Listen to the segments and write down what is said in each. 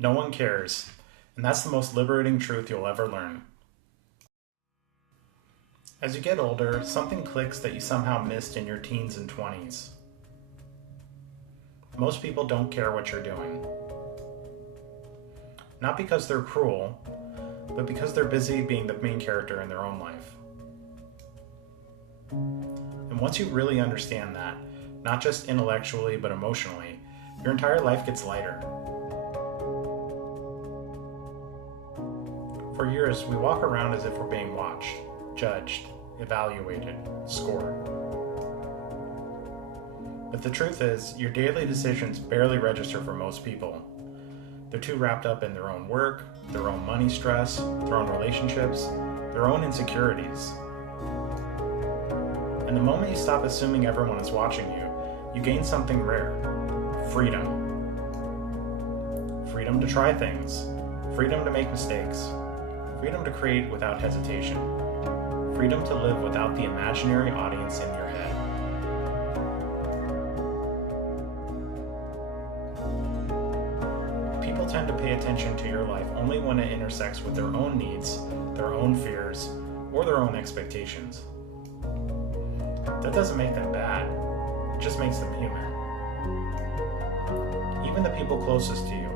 No one cares, and that's the most liberating truth you'll ever learn. As you get older, something clicks that you somehow missed in your teens and 20s. Most people don't care what you're doing. Not because they're cruel, but because they're busy being the main character in their own life. And once you really understand that, not just intellectually but emotionally, your entire life gets lighter. For years, we walk around as if we're being watched, judged, evaluated, scored. But the truth is, your daily decisions barely register for most people. They're too wrapped up in their own work, their own money stress, their own relationships, their own insecurities. And the moment you stop assuming everyone is watching you, you gain something rare: freedom. Freedom to try things, freedom to make mistakes, freedom to create without hesitation, freedom to live without the imaginary audience in your head. People tend to pay attention to your life only when it intersects with their own needs, their own fears, or their own expectations. That doesn't make them bad, it just makes them human. Even the people closest to you,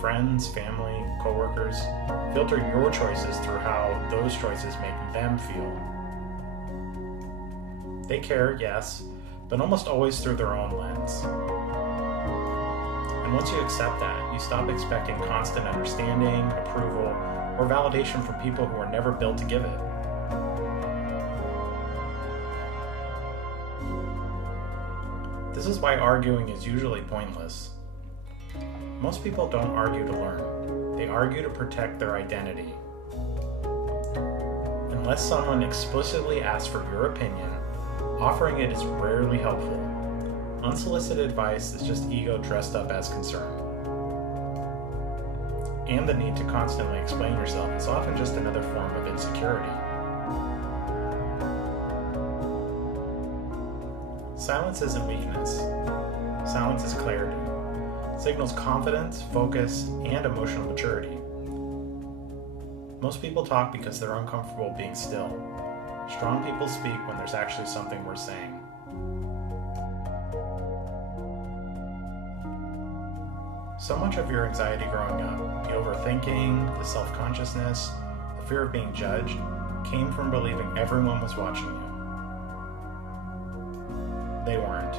friends, family, coworkers, filter your choices through how those choices make them feel. They care, yes, but almost always through their own lens. And once you accept that, you stop expecting constant understanding, approval, or validation from people who are never built to give it. This is why arguing is usually pointless. Most people don't argue to learn. They argue to protect their identity. Unless someone explicitly asks for your opinion, offering it is rarely helpful. Unsolicited advice is just ego dressed up as concern. And the need to constantly explain yourself is often just another form of insecurity. Silence isn't weakness. Silence is clarity. It signals confidence, focus, and emotional maturity. Most people talk because they're uncomfortable being still. Strong people speak when there's actually something worth saying. So much of your anxiety growing up, the overthinking, the self-consciousness, the fear of being judged, came from believing everyone was watching you. They weren't.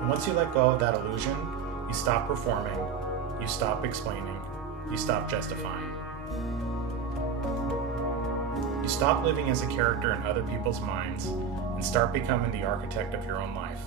And once you let go of that illusion, you stop performing, you stop explaining, you stop justifying. You stop living as a character in other people's minds and start becoming the architect of your own life.